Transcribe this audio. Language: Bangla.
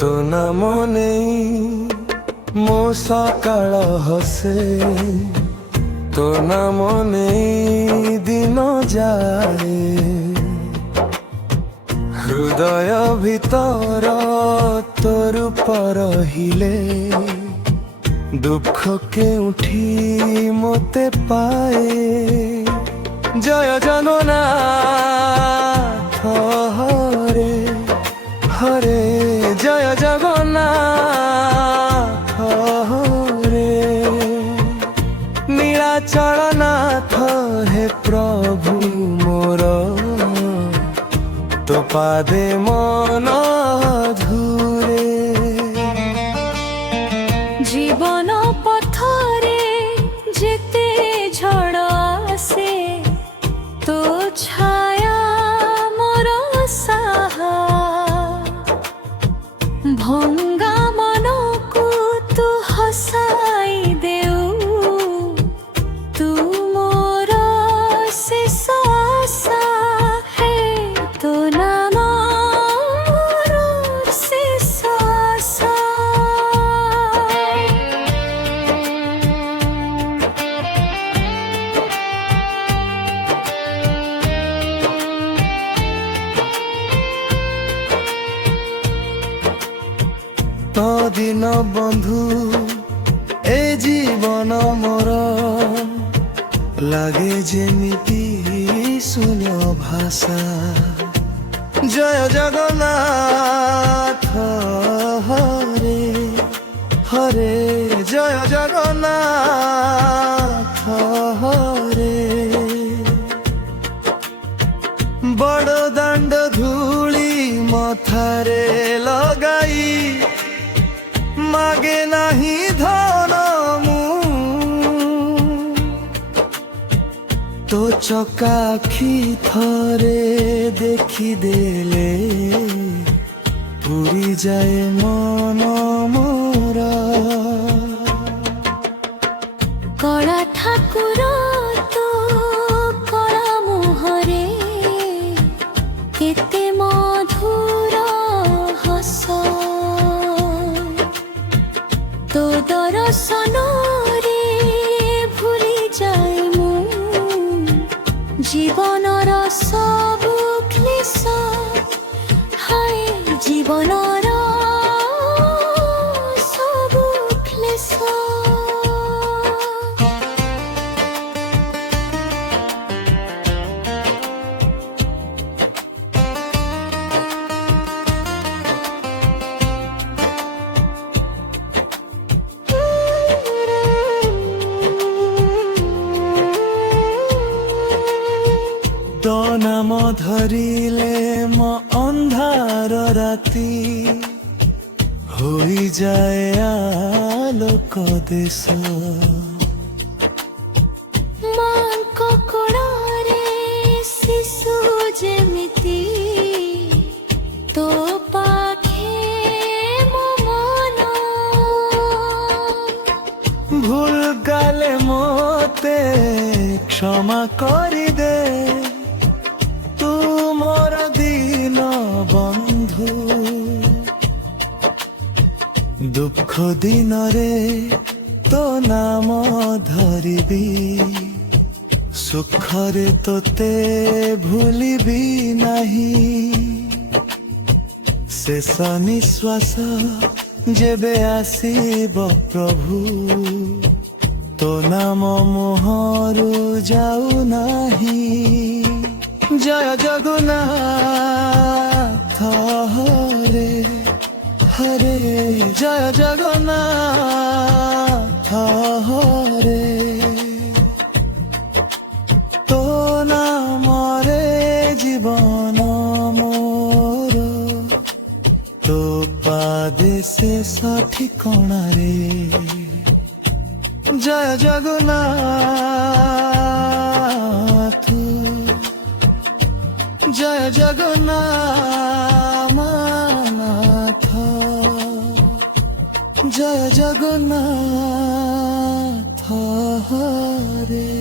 ତୋ ନାମ ନେଇ ମୋ ସକାଳ ହସେ, ତୋ ନାମ ନେଇ ଦିନ ଯାଏ। ହୃଦୟ ଭିତର ତୋ ରୂପ ରହିଲେ, ଦୁଃଖ କେଉଁଠି ମୋତେ ପାଏ। ଜୟ ଜଗନ୍ନାଥ ହରେ ହରେ, ଜୟ ଜଗନ୍ନାଥ ହରେ। ନୀଳାଚଳ ନାଥ ହେ ପ୍ରଭୁ ମୋର, ତୋ ପାଦେ ମନ ଧୁରେ। জীবন পথরে যেতে ঝড় আসে, তো ছায়া মোর সাহা। ভঙ্গা মনকু তু হসাই দেউ, তু মোর শেষ আশা। হে তো নাম মোর শেষ আশা। তো দিন বন্ধু এ জীবন মোর, লাগে যেমিতি শূন্য ভাষা। জয় জগন্নাথ হরে হরে, জয় জগন্নাথ হরে। বড় দাণ্ড ধূলি মথারে লগাই, মাগে নাহি ধন মু। তো চকাখি থরে দেখি দেলে, পুরি যায় মন মোরা। কলা ঠাকুর তো কলা মুহরে, কেতে মধুর হস। তো দর্শনরে ভুলি যাই মু, জীবনর সবু ক্লেশ। হায় জীবনর সবু ক্লেশ। তো নাম ধরিলে মো অন্ধার রাতি, হই যায় আলোক দেশ। মাଙ୍କ କୋଳରେ ଶିଶୁ ଯେମିତି, ତୋ ପାଖେ ମୋ ମନ। ভুল গালে মতে ক্ষমা করি দে, তু মোর দিন বন্ধু। দুঃখ দিনরে তো নাম ধরিবি, সুখরে তোতে ভুলিবি নাহি। শেষ নিশ্বাস যেবে আসিব প্রভু, তো নাম মোহরু যাও নাহি। জয় জগন্নাথ হরে হরে, জয় জগন্নাথ হরে। তো নামরে জীবন মোর, তো পাদে শেষ ঠিকଣାরে। জয় জগন্নাথ, জয় জগন্নাথ, জয় জগন্নাথ হরে।